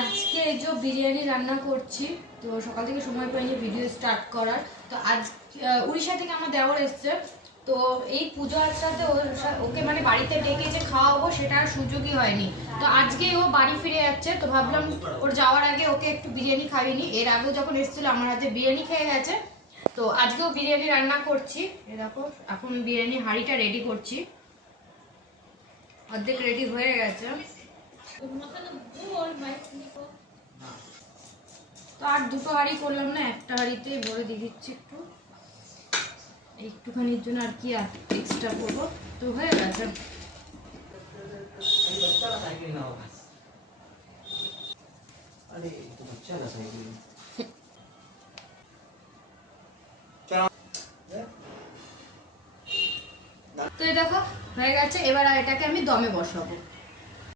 আজকে এই যে বিরিয়ানি রান্না করছি, তো সকাল থেকে সময় পাইনি ভিডিও স্টার্ট করার। তো আজ উড়িষ্যা থেকে আমার দেওর এসছে, তো এই পুজো আজটাতে ওকে মানে বাড়িতে ডেকে যে খাওয়াবো সেটা আর সুযোগই হয়নি। তো আজকে ও বাড়ি ফিরে যাচ্ছে, তো ভাবলাম ওর যাওয়ার আগে ওকে একটু বিরিয়ানি খাইনি। এর আগেও যখন এসেছিল আমার হাতে বিরিয়ানি খেয়ে গেছে, তো আজকেও বিরিয়ানি রান্না করছি। এ দেখো এখন বিরিয়ানি হাঁড়িটা রেডি করছি, অর্ধেক রেডি হয়ে গেছে। তো আর দুটো হাঁড়ি করলাম না, একটা হাঁড়িতে ভরে দিয়ে দিচ্ছি একটু, একটুখানির জন্য আর কি এক্সট্রা করবো, তো হয়ে গেছে। তো এই দেখো হয়ে গেছে, এবার এটাকে আমি দমে বসাবো।